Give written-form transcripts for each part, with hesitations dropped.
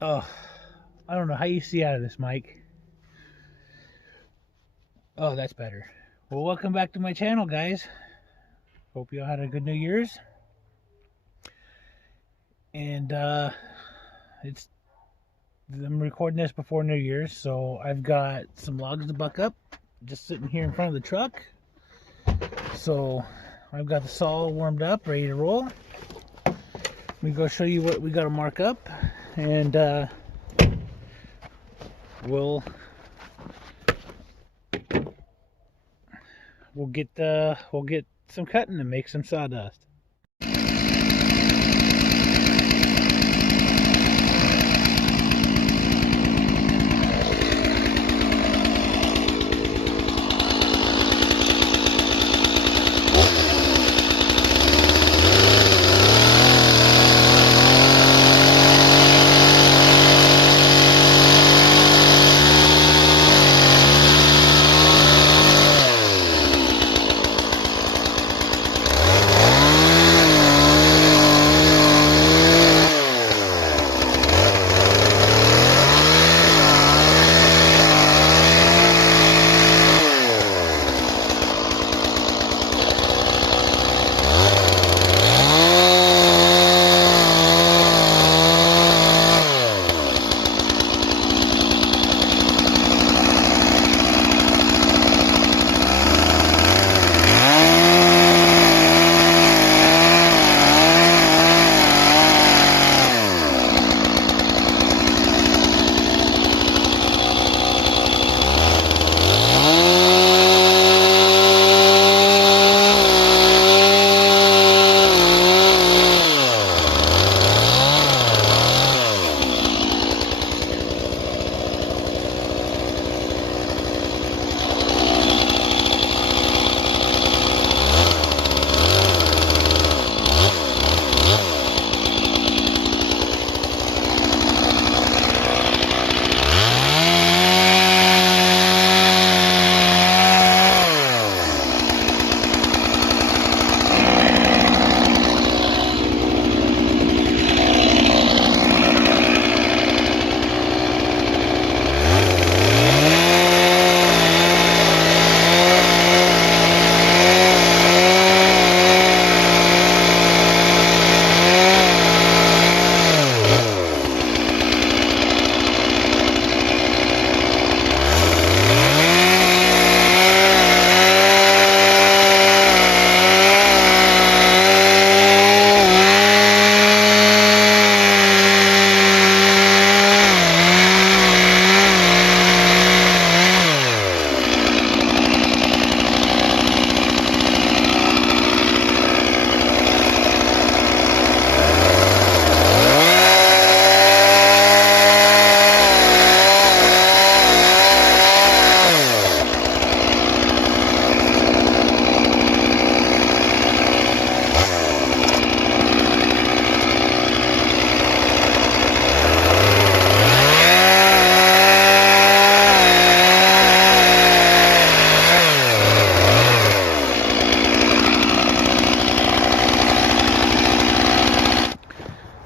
Oh, I don't know how you see out of this, Mike. Oh, that's better. Well, welcome back to my channel, guys. Hope you all had a good New Year's. And it's I'm recording this before New Year's, so I've got some logs to buck up, just sitting here in front of the truck. So I've got the saw warmed up, ready to roll. Let me go show you what we got to mark up, and we'll get some cutting and make some sawdust.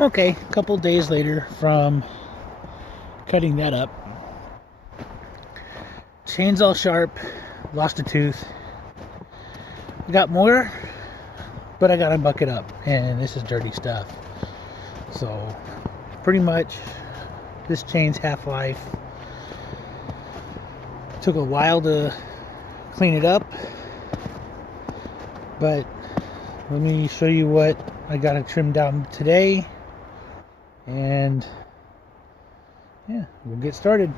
Okay, a couple days later from cutting that up, chain's all sharp, lost a tooth. I got more, but I gotta buck it up, and this is dirty stuff. So pretty much this chain's half-life. Took a while to clean it up, but let me show you what I gotta trim down today, and yeah, we'll get started.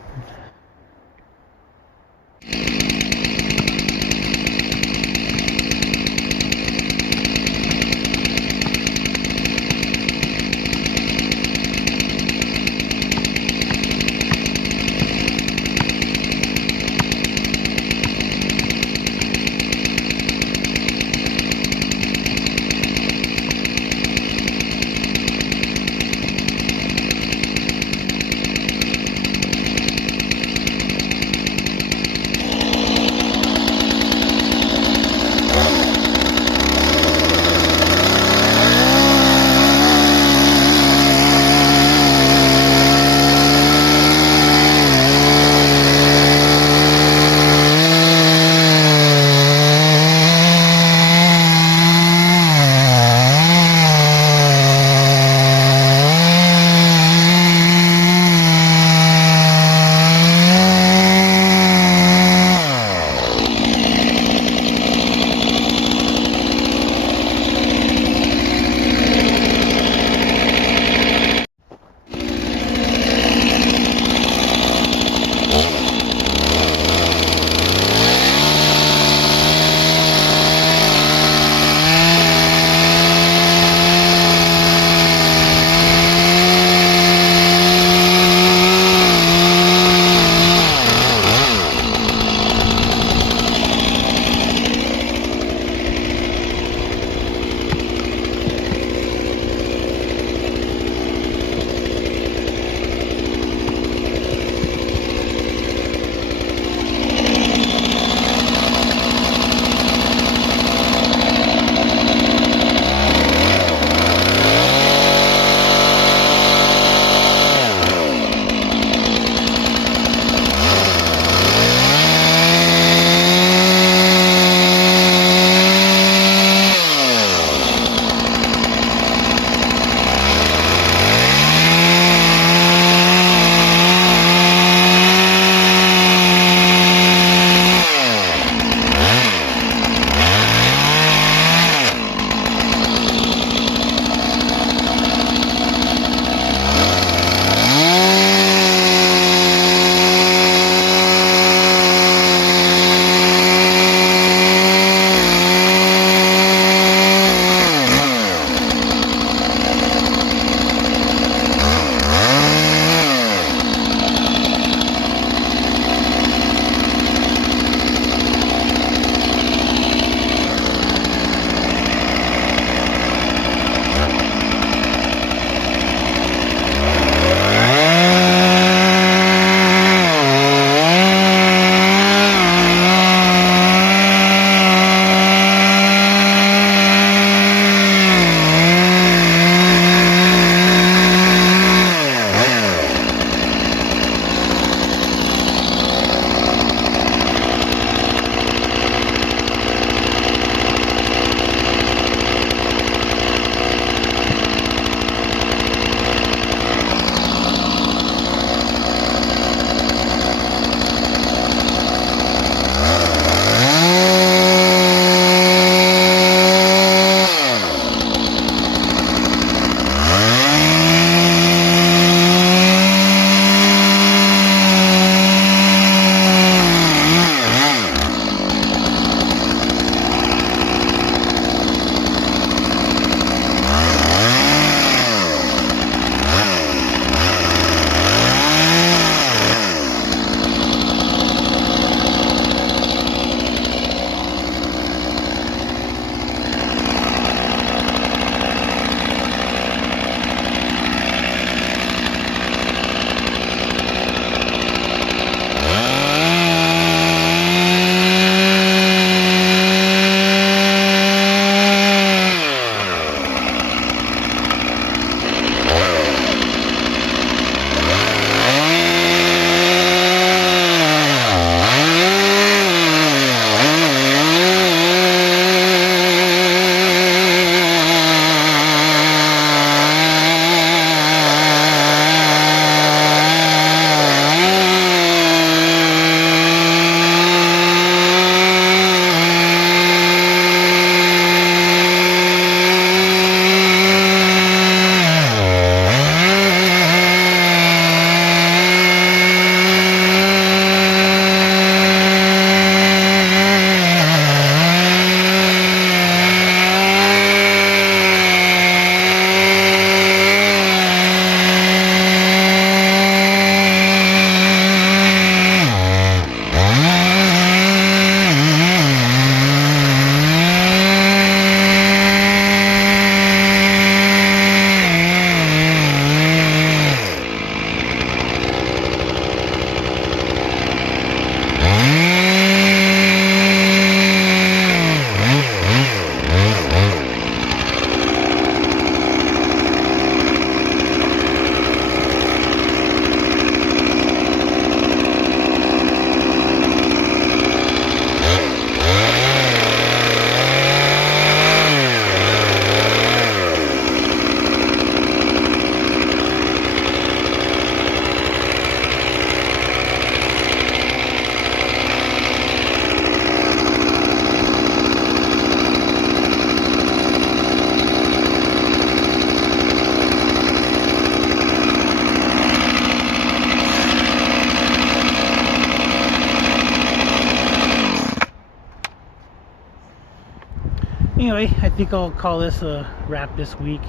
Anyway, I think I'll call this a wrap this week.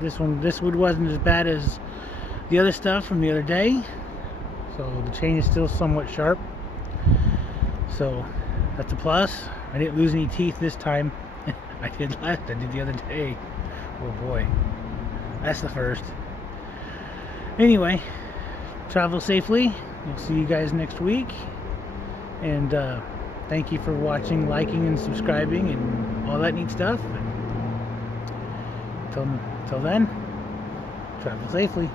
This wood wasn't as bad as the other stuff from the other day, so the chain is still somewhat sharp, so that's a plus. I didn't lose any teeth this time. I did the other day. Oh boy, that's the first. Anyway, travel safely. We'll see you guys next week, and thank you for watching, liking, and subscribing, and all that neat stuff. Until then, travel safely.